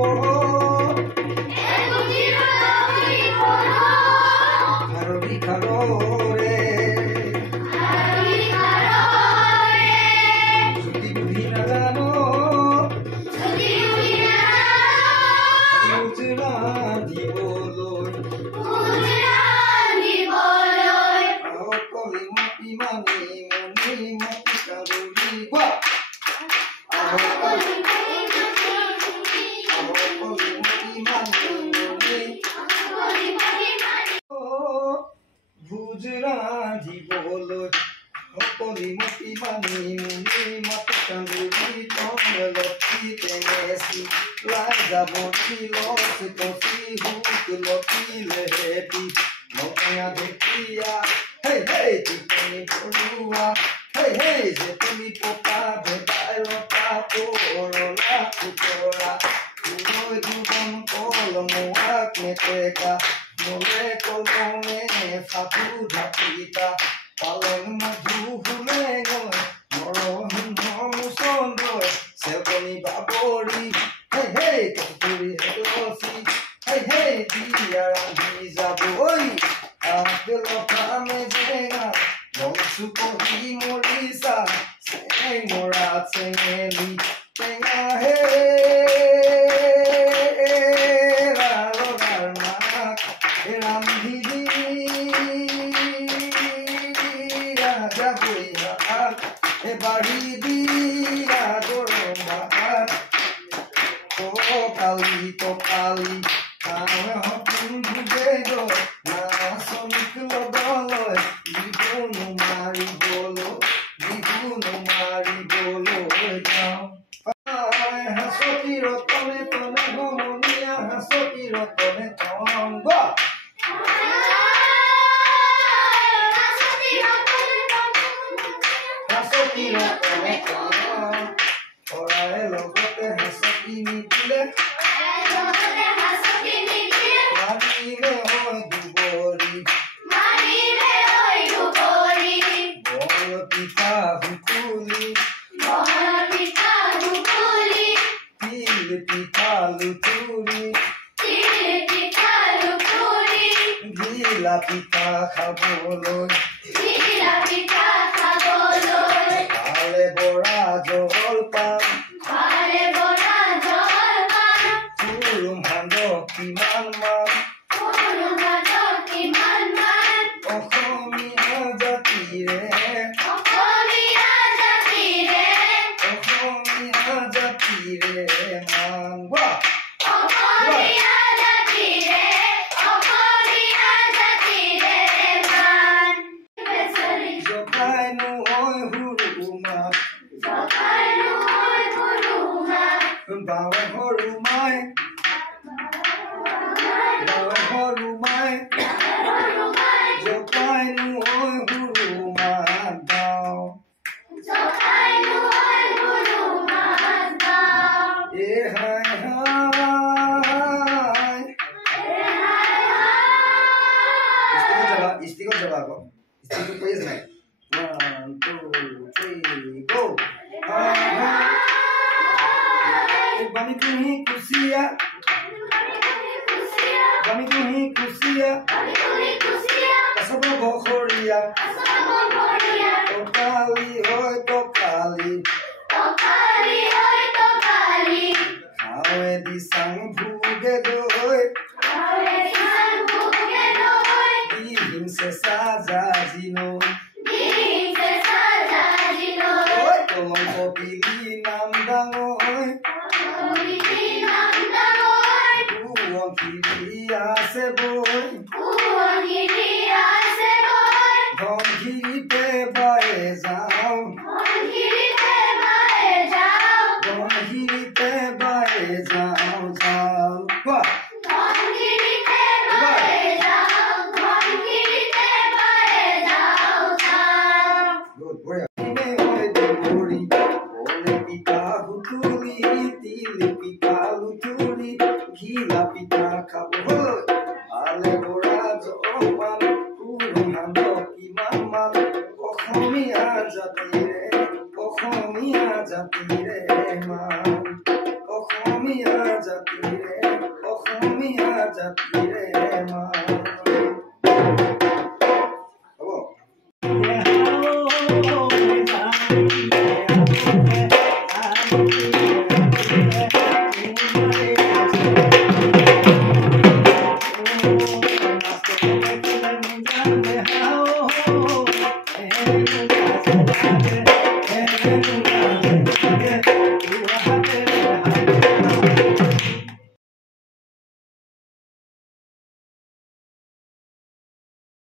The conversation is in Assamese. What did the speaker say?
পঢ়ো খাৰলি খাৰৰে যদি বুদ্ধি নাজানো গুজৰা দিবলৈ কলি মাটি মানি মনি মাটি কাৰলি কোৱা গুজৰা দিবলৈ সকলি মাটি মানি মুনি মাটি কান্দুৰি তলতি টেঙেচি লাই যাবতি লচি তচি হুক লতিলে হেপি নগঞা ঢেকীয়া হেই হেই টিপনি পৰুৱা হেই হেই জেতুলি পতা ভেদাই লতা পৰলা কুতৰা লৈ দুজন কলমুৱাক মেটেকা মলে কলমে ফাটু ঢাকিতা পালেং মধু ফুলে গৈ মৰম চন্দ্ৰ চেকনি বাবৰি হেই হেই কপুৰি হেলচি হেই হেই বিয়া ৰান্ধি যাবই আপেলতা মেজেঙা মংচু কহি মৰিছা চেঙ মৰা চেঙেলি টেঙা হে ৰান্ধি বাড়ি দিয়া গৰমাৰ কপালি কপালি সপোন বুঝে গৈ নাচনিক লগলৈ বিহুনো মাৰিবলৈ যাওঁ হাঁচতি ৰতনে তনে সমনীয়া হাঁচতি ৰতনে তংগ পৰাই লগতে হাঁচতি নিদিলে মাৰিলে হয় দুবৰি বল পিঠা হুকুলি তিল পিঠা লুতুৰি ঘিলা পিঠা খাবলৈ খালে বৰা জলপান খুৰুম সান্দহ কিমান মান অসমীয়া জাতিৰে মান জকাইনো হয় হুৰুমাত বাৱে সৰুমাই জকাইনো হয় হুৰুমাত গাঁও এ হাই হাই ষ্টিকত যাবা আকৌ ষ্টিকত কৰি আছে নাই 1 2 3 go Bami kuhi kusia Kasaba bokhoria Tokali hoy tokali Hawe di sang bhuge doi Dihim se saja jino Hoy tolong kopili nam dangoy Uang kiri ase boy Dhon kiri pe bae jao jao Wah Good boy Gila pita kabul Ale bora jopan Kurung handok iman man Okhomia jatire man Okhomia অসমীয়া জাতি ৰে